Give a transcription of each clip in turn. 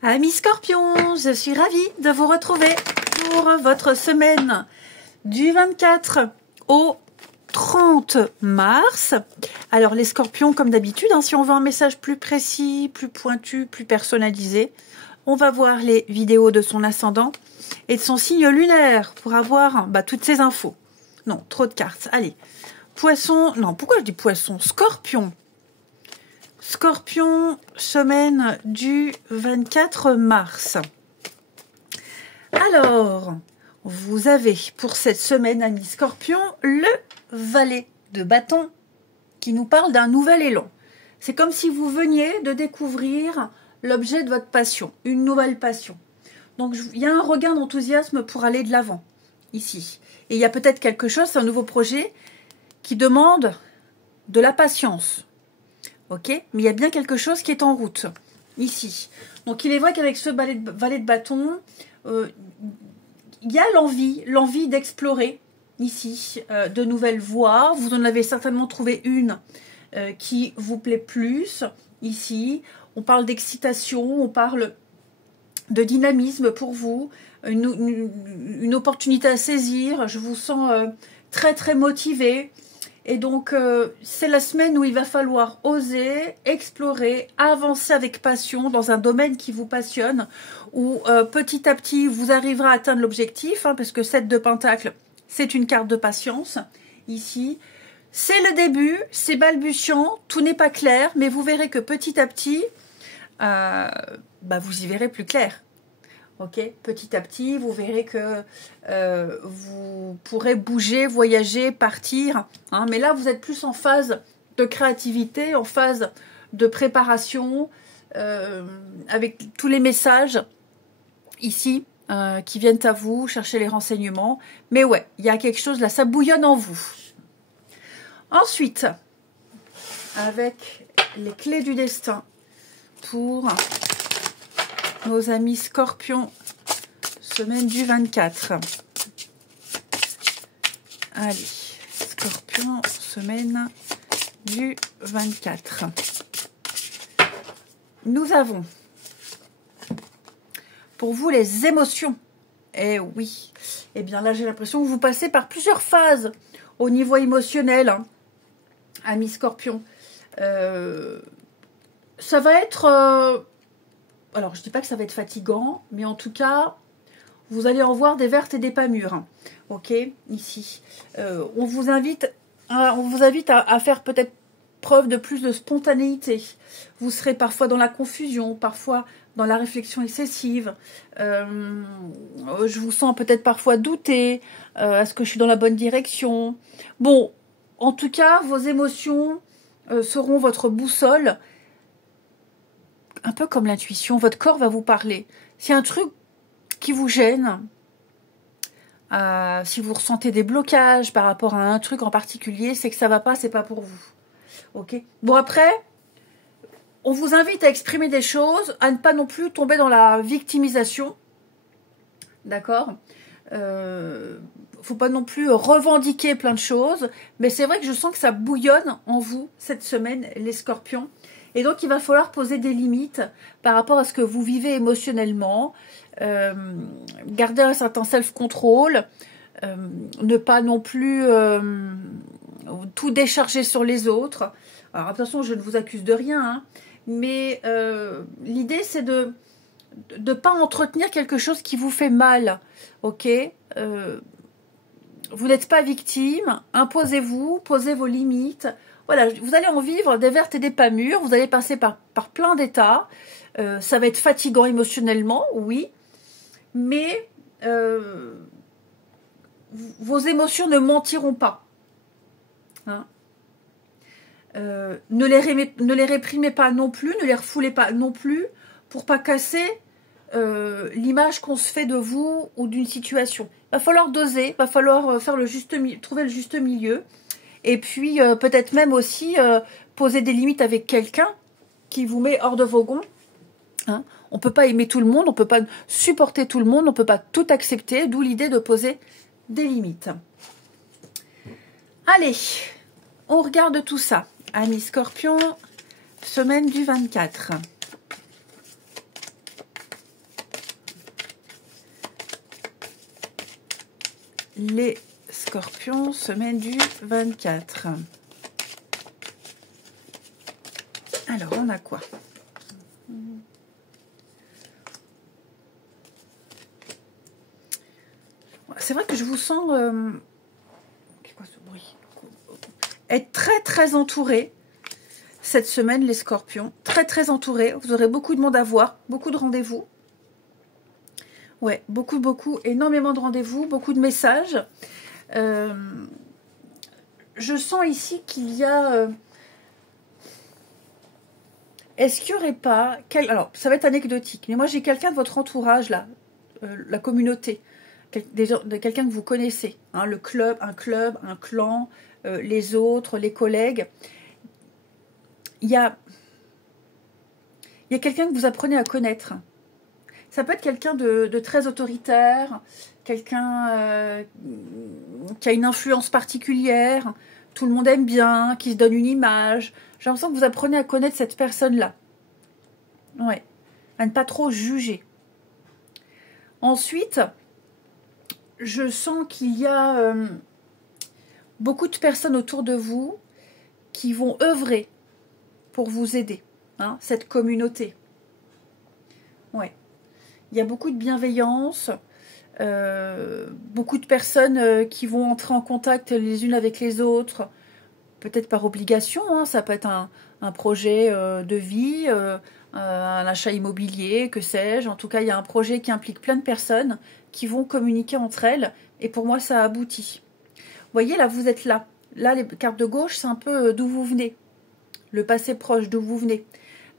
Amis Scorpions, je suis ravie de vous retrouver pour votre semaine du 24 au 30 mars. Alors les Scorpions, comme d'habitude, si on veut un message plus précis, plus pointu, plus personnalisé, on va voir les vidéos de son ascendant et de son signe lunaire pour avoir toutes ces infos. Non, trop de cartes. Allez, Poisson, non, pourquoi je dis Poisson? Scorpion. Scorpion, semaine du 24 mars. Alors, vous avez pour cette semaine, amis Scorpion, le valet de bâton qui nous parle d'un nouvel élan. C'est comme si vous veniez de découvrir l'objet de votre passion, une nouvelle passion. Donc, il y a un regain d'enthousiasme pour aller de l'avant, ici. Et il y a peut-être quelque chose, c'est un nouveau projet qui demande de la patience. Ok, mais il y a bien quelque chose qui est en route, ici. Donc, il est vrai qu'avec ce valet de bâton, il y a l'envie d'explorer, ici, de nouvelles voies. Vous en avez certainement trouvé une qui vous plaît plus, ici. On parle d'excitation, on parle de dynamisme pour vous, une opportunité à saisir. Je vous sens très, très motivé. Et donc, c'est la semaine où il va falloir oser, explorer, avancer avec passion dans un domaine qui vous passionne, où petit à petit, vous arriverez à atteindre l'objectif, parce que 7 de Pentacle, c'est une carte de patience, ici. C'est le début, c'est balbutiant, tout n'est pas clair, mais vous verrez que petit à petit, vous y verrez plus clair. Ok, petit à petit, vous verrez que vous pourrez bouger, voyager, partir. Mais là, vous êtes plus en phase de créativité, en phase de préparation, avec tous les messages ici qui viennent à vous, chercher les renseignements. Mais ouais, il y a quelque chose là, ça bouillonne en vous. Ensuite, avec les clés du destin pour nos amis Scorpions, semaine du 24. Allez, Scorpion, semaine du 24. Nous avons pour vous les émotions. Eh oui, eh bien là j'ai l'impression que vous passez par plusieurs phases au niveau émotionnel, amis Scorpions. Ça va être... alors, je ne dis pas que ça va être fatigant, mais en tout cas, vous allez en voir des vertes et des pas mûres. Ok, ici. On vous invite à faire peut-être preuve de plus de spontanéité. Vous serez parfois dans la confusion, parfois dans la réflexion excessive. Je vous sens peut-être parfois douter. Est-ce que je suis dans la bonne direction? Bon, en tout cas, vos émotions seront votre boussole. Un peu comme l'intuition, votre corps va vous parler. Si un truc qui vous gêne, si vous ressentez des blocages par rapport à un truc en particulier, c'est que ça va pas, c'est pas pour vous. Ok. Bon, après, on vous invite à exprimer des choses, à ne pas non plus tomber dans la victimisation. D'accord. Faut pas non plus revendiquer plein de choses, mais c'est vrai que je sens que ça bouillonne en vous cette semaine, les Scorpions. Et donc, il va falloir poser des limites par rapport à ce que vous vivez émotionnellement, garder un certain self-control, ne pas non plus tout décharger sur les autres. Alors, attention, je ne vous accuse de rien, mais l'idée, c'est de ne pas entretenir quelque chose qui vous fait mal, ok? Vous n'êtes pas victime, imposez-vous, posez vos limites. Voilà, vous allez en vivre des vertes et des pas mûres, vous allez passer par plein d'états, ça va être fatigant émotionnellement, oui, mais vos émotions ne mentiront pas. Ne les réprimez pas non plus, ne les refoulez pas non plus, pour pas casser l'image qu'on se fait de vous ou d'une situation. Il va falloir doser, il va falloir faire trouver le juste milieu. Et puis, peut-être même aussi poser des limites avec quelqu'un qui vous met hors de vos gonds. On ne peut pas aimer tout le monde, on ne peut pas supporter tout le monde, on ne peut pas tout accepter, d'où l'idée de poser des limites. Allez, on regarde tout ça. Amis Scorpion, semaine du 24. les scorpions, semaine du 24. Alors, on a quoi? C'est vrai que je vous sens... c'est quoi ce bruit? Être très très entouré cette semaine, les scorpions. Très très entouré. Vous aurez beaucoup de monde à voir, beaucoup de rendez-vous. Ouais, beaucoup, énormément de rendez-vous, beaucoup de messages. Je sens ici qu'il y a... est-ce qu'il n'y aurait pas... Alors, ça va être anecdotique, mais moi j'ai quelqu'un de votre entourage, là, la communauté, quelqu'un que vous connaissez, hein, un club, un clan, les autres, les collègues. Il y a quelqu'un que vous apprenez à connaître. Ça peut être quelqu'un de très autoritaire, quelqu'un qui a une influence particulière, tout le monde aime bien, qui se donne une image. J'ai l'impression que vous apprenez à connaître cette personne-là. Ouais, à ne pas trop juger. Ensuite, je sens qu'il y a beaucoup de personnes autour de vous qui vont œuvrer pour vous aider, hein, cette communauté. Ouais. Il y a beaucoup de bienveillance, beaucoup de personnes qui vont entrer en contact les unes avec les autres, peut-être par obligation, hein, ça peut être un projet de vie, un achat immobilier, que sais-je. En tout cas, il y a un projet qui implique plein de personnes qui vont communiquer entre elles, et pour moi, ça aboutit. Vous voyez, là, vous êtes là. Là, les cartes de gauche, c'est un peu d'où vous venez, le passé proche, d'où vous venez.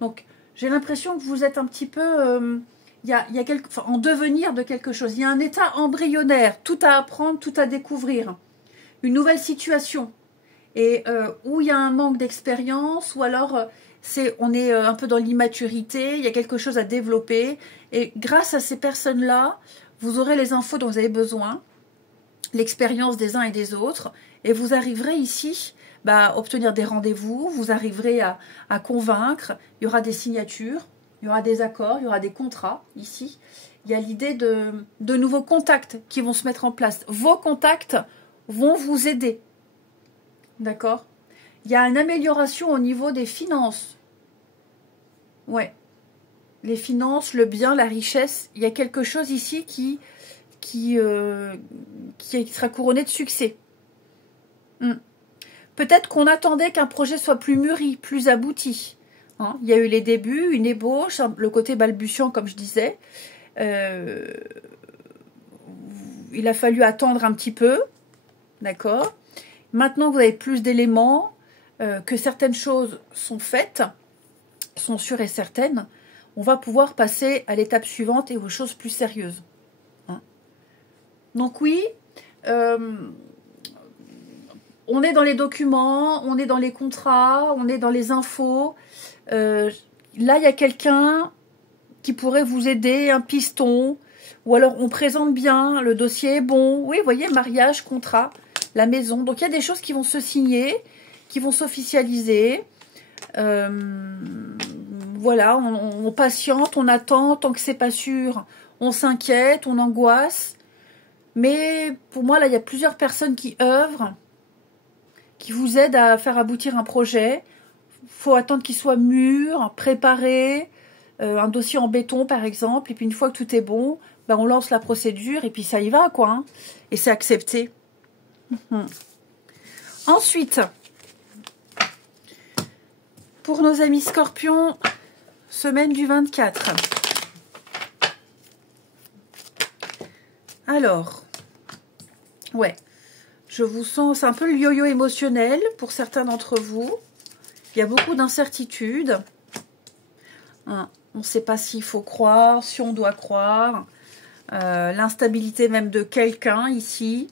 Donc, j'ai l'impression que vous êtes un petit peu... il y a en devenir de quelque chose. Il y a un état embryonnaire, tout à apprendre, tout à découvrir. Une nouvelle situation. Et où il y a un manque d'expérience, ou alors on est un peu dans l'immaturité, il y a quelque chose à développer. Et grâce à ces personnes-là, vous aurez les infos dont vous avez besoin, l'expérience des uns et des autres, et vous arriverez ici à obtenir des rendez-vous, vous arriverez à convaincre, il y aura des signatures, il y aura des accords, il y aura des contrats ici. Il y a l'idée de nouveaux contacts qui vont se mettre en place. Vos contacts vont vous aider. D'accord? Il y a une amélioration au niveau des finances. Ouais. Les finances, le bien, la richesse. Il y a quelque chose ici qui sera couronné de succès. Peut-être qu'on attendait qu'un projet soit plus mûri, plus abouti. Hein, il y a eu les débuts, une ébauche, le côté balbutiant, comme je disais. Il a fallu attendre un petit peu. D'accord? Maintenant que vous avez plus d'éléments, que certaines choses sont faites, sont sûres et certaines, on va pouvoir passer à l'étape suivante et aux choses plus sérieuses. Hein? Donc oui, on est dans les documents, on est dans les contrats, on est dans les infos. Là, il y a quelqu'un qui pourrait vous aider, un piston, ou alors on présente bien, le dossier est bon. Oui, vous voyez, mariage, contrat, la maison. Donc, il y a des choses qui vont se signer, qui vont s'officialiser. Voilà, on patiente, on attend, tant que c'est pas sûr, on s'inquiète, on angoisse. Mais pour moi, là, il y a plusieurs personnes qui œuvrent, qui vous aident à faire aboutir un projet. Il faut attendre qu'il soit mûr, préparé, un dossier en béton par exemple, et puis une fois que tout est bon, on lance la procédure et puis ça y va, quoi. Hein, et c'est accepté. Ensuite, pour nos amis scorpions, semaine du 24. Alors, ouais, je vous sens, c'est un peu le yo-yo émotionnel pour certains d'entre vous. Il y a beaucoup d'incertitudes. Hein, on ne sait pas s'il faut croire, si on doit croire. L'instabilité même de quelqu'un ici.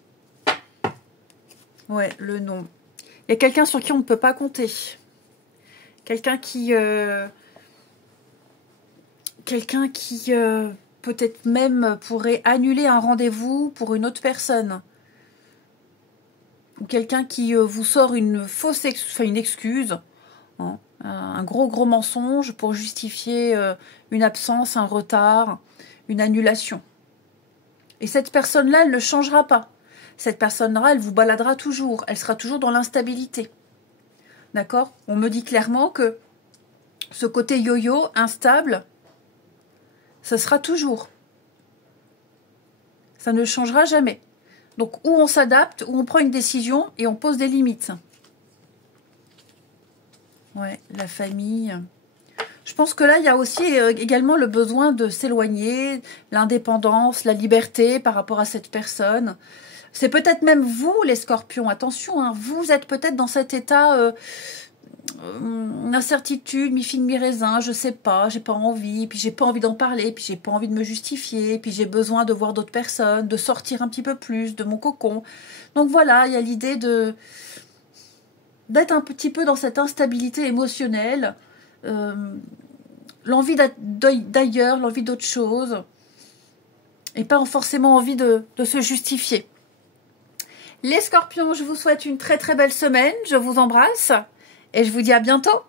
Ouais, le non. Il y a quelqu'un sur qui on ne peut pas compter. Quelqu'un qui peut-être même pourrait annuler un rendez-vous pour une autre personne. Ou quelqu'un qui vous sort une fausse une excuse, hein, un gros mensonge pour justifier une absence, un retard, une annulation. Et cette personne-là, elle ne changera pas. cette personne-là, elle vous baladera toujours. Elle sera toujours dans l'instabilité. D'accord? On me dit clairement que ce côté yo-yo, instable, ce sera toujours. Ça ne changera jamais. Donc, ou on s'adapte, ou on prend une décision et on pose des limites. Ouais, la famille. Je pense que là, il y a aussi également le besoin de s'éloigner, l'indépendance, la liberté par rapport à cette personne. C'est peut-être même vous, les scorpions, attention, hein, vous êtes peut-être dans cet état incertitude, mi-figue, mi-raisin, je sais pas, j'ai pas envie, puis j'ai pas envie d'en parler, puis j'ai pas envie de me justifier, puis j'ai besoin de voir d'autres personnes, de sortir un petit peu plus de mon cocon. Donc voilà, il y a l'idée d'être un petit peu dans cette instabilité émotionnelle, l'envie d'ailleurs, l'envie d'autre chose, et pas forcément envie de se justifier. Les scorpions, je vous souhaite une très très belle semaine, je vous embrasse, et je vous dis à bientôt.